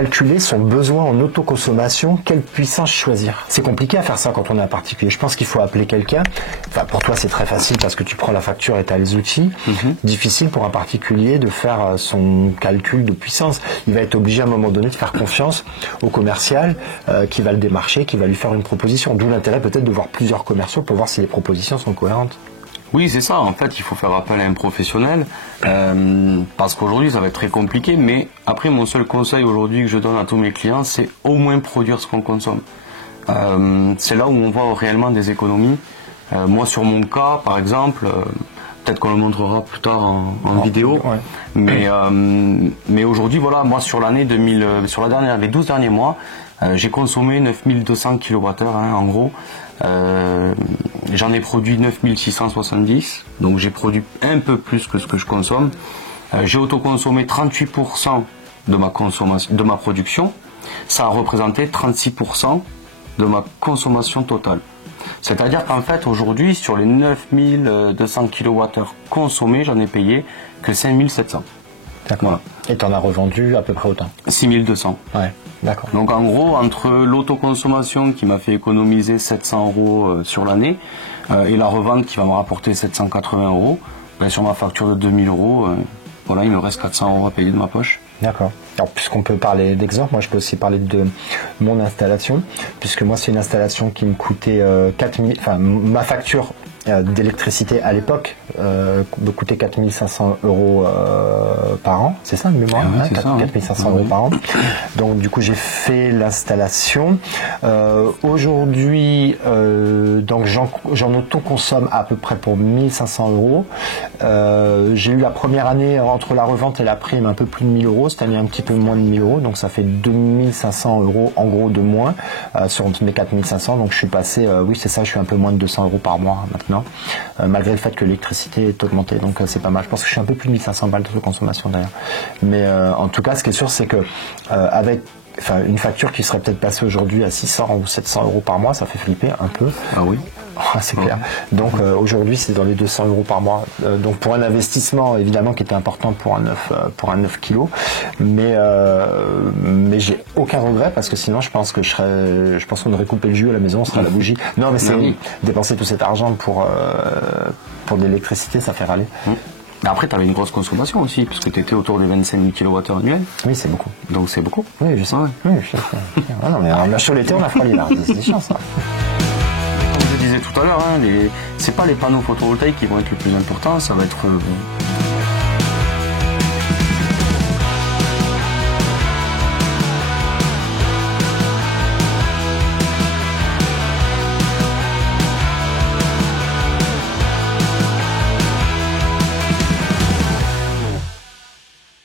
calculer son besoin en autoconsommation, quelle puissance choisir. C'est compliqué à faire ça quand on est un particulier. Je pense qu'il faut appeler quelqu'un. Enfin, pour toi, c'est très facile parce que tu prends la facture et tu as les outils. Difficile pour un particulier de faire son calcul de puissance. Il va être obligé à un moment donné de faire confiance au commercial qui va le démarcher, qui va lui faire une proposition. D'où l'intérêt peut-être de voir plusieurs commerciaux pour voir si les propositions sont cohérentes. Oui, c'est ça. En fait, il faut faire appel à un professionnel parce qu'aujourd'hui, ça va être très compliqué. Mais après, mon seul conseil aujourd'hui que je donne à tous mes clients, c'est au moins produire ce qu'on consomme. C'est là où on voit réellement des économies. Moi, sur mon cas, par exemple, peut-être qu'on le montrera plus tard en vidéo. Ouais. Mais aujourd'hui, voilà, moi, sur l'année 2000, les 12 derniers mois, j'ai consommé 9200 kWh, en gros. J'en ai produit 9670, donc j'ai produit un peu plus que ce que je consomme. J'ai autoconsommé 38% de ma consommation, de ma production. Ça a représenté 36% de ma consommation totale. C'est-à-dire qu'en fait, aujourd'hui, sur les 9200 kWh consommés, j'en ai payé que 5700. D'accord. Voilà. Et tu en as revendu à peu près autant? 6200. Ouais, d'accord. Donc en gros, entre l'autoconsommation qui m'a fait économiser 700 € sur l'année et la revente qui va me rapporter 780 €, ben, sur ma facture de 2000 €, voilà, il me reste 400 € à payer de ma poche. D'accord. Alors, puisqu'on peut parler d'exemple, moi je peux aussi parler de mon installation, puisque moi c'est une installation qui me coûtait 4000, enfin ma facture d'électricité à l'époque me coûtait 4500 € par an, c'est ça de mémoire, oui, 4500 € par an. Donc du coup j'ai fait l'installation. Aujourd'hui, donc j'en autoconsomme à peu près pour 1500 €. J'ai eu la première année entre la revente et la prime un peu plus de 1000 €, cette année un petit peu moins de 1000 €, donc ça fait 2500 € en gros de moins sur mes 4500, donc je suis passé, oui c'est ça, je suis un peu moins de 200 € par mois maintenant, malgré le fait que l'électricité est augmentée, donc c'est pas mal. Je pense que je suis un peu plus de 1500 balles de consommation d'ailleurs. Mais en tout cas, ce qui est sûr, c'est que avec une facture qui serait peut-être passée aujourd'hui à 600 ou 700 € par mois, ça fait flipper un peu. Ah oui. C'est clair. Donc aujourd'hui c'est dans les 200 € par mois. Donc pour un investissement évidemment qui était important pour un 9 kg, mais j'ai aucun regret parce que sinon je pense qu'on aurait coupé le jus à la maison, ce serait la bougie. Non mais c'est dépenser tout cet argent pour de l'électricité, ça fait râler. Mais après, tu avais une grosse consommation aussi, puisque tu étais autour des 25 000 kWh annuels. Oui, c'est beaucoup. Donc c'est beaucoup. Oui, je sais. Ouais. Oui, je sais. Ah non, mais on a chaud l'été, on a froid l'hiver. C'est des chances. Hein. Comme je disais tout à l'heure, c'est pas les panneaux photovoltaïques qui vont être le plus important, ça va être